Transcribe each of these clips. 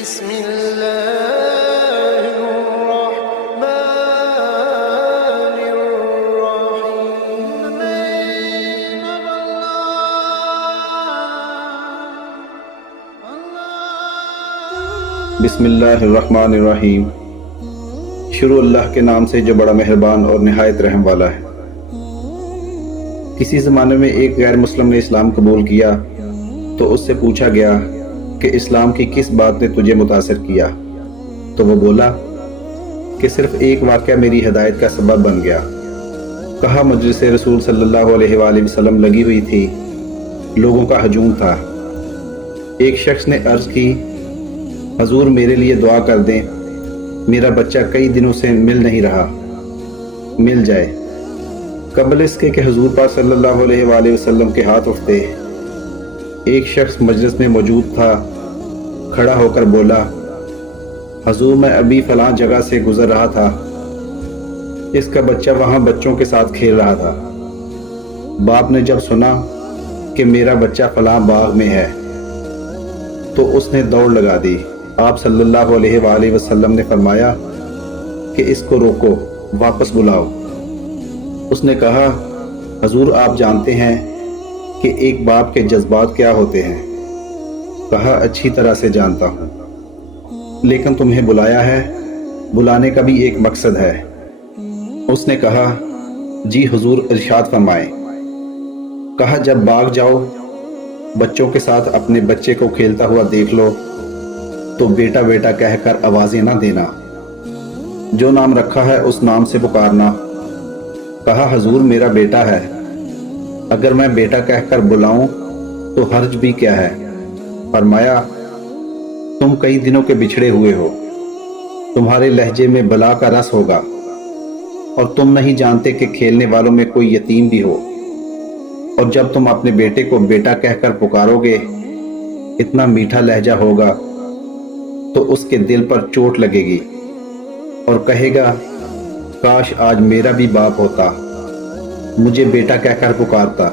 بسم الله الرحمن الرحيم. بسم اللہ الرحمن الرحیم. شروع اللہ کے نام سے جو بڑا مہربان اور نہایت رحم والا ہے. کسی زمانے میں ایک غیر مسلم نے اسلام قبول کیا تو اس سے پوچھا گیا کہ اسلام کی کس بات نے تجھے متاثر کیا؟ تو وہ بولا کہ صرف ایک واقعہ میری ہدایت کا سبب بن گیا. کہا مجلس رسول صلی اللہ علیہ وآلہ وسلم لگی ہوئی تھی، لوگوں کا ہجوم تھا. ایک شخص نے عرض کی، حضور میرے لیے دعا کر دیں، میرا بچہ کئی دنوں سے مل نہیں رہا، مل جائے. قبل اس کے کہ حضور پاک صلی اللہ علیہ وآلہ وسلم کے ہاتھ اٹھتے، ایک شخص مجلس میں موجود تھا، کھڑا ہو کر بولا، حضور میں ابھی فلاں جگہ سے گزر رہا تھا، اس کا بچہ وہاں بچوں کے ساتھ کھیل رہا تھا. باپ نے جب سنا کہ میرا بچہ فلاں باغ میں ہے تو اس نے دوڑ لگا دی. آپ صلی اللہ علیہ وآلہ وسلم نے فرمایا کہ اس کو روکو، واپس بلاؤ. اس نے کہا، حضور آپ جانتے ہیں کہ ایک باپ کے جذبات کیا ہوتے ہیں؟ کہا، اچھی طرح سے جانتا ہوں، لیکن تمہیں بلایا ہے، بلانے کا بھی ایک مقصد ہے. اس نے کہا، جی حضور ارشاد فرمائیں. کہا، جب باغ جاؤ، بچوں کے ساتھ اپنے بچے کو کھیلتا ہوا دیکھ لو تو بیٹا بیٹا کہہ کر آوازیں نہ دینا، جو نام رکھا ہے اس نام سے پکارنا. کہا، حضور میرا بیٹا ہے، اگر میں بیٹا کہہ کر بلاؤں تو حرج بھی کیا ہے؟ فرمایا، تم کئی دنوں کے بچھڑے ہوئے ہو، تمہارے لہجے میں بلا کا رس ہوگا، اور تم نہیں جانتے کہ کھیلنے والوں میں کوئی یتیم بھی ہو. اور جب تم اپنے بیٹے کو بیٹا کہہ کر پکارو گے، اتنا میٹھا لہجہ ہوگا تو اس کے دل پر چوٹ لگے گی اور کہے گا، کاش آج میرا بھی باپ ہوتا، مجھے بیٹا کہہ کر پکارتا.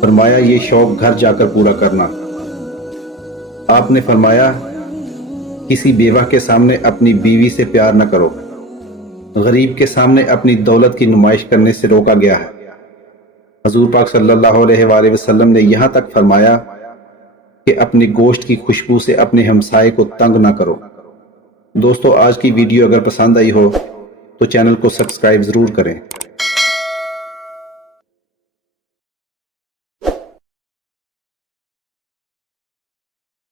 فرمایا، یہ شوق گھر جا کر پورا کرنا. آپ نے فرمایا، کسی بیوہ کے سامنے اپنی بیوی سے پیار نہ کرو، غریب کے سامنے اپنی دولت کی نمائش کرنے سے روکا گیا ہے. حضور پاک صلی اللہ علیہ وآلہ وسلم نے یہاں تک فرمایا کہ اپنی گوشت کی خوشبو سے اپنے ہمسائے کو تنگ نہ کرو. دوستو، آج کی ویڈیو اگر پسند آئی ہو تو چینل کو سبسکرائب ضرور کریں.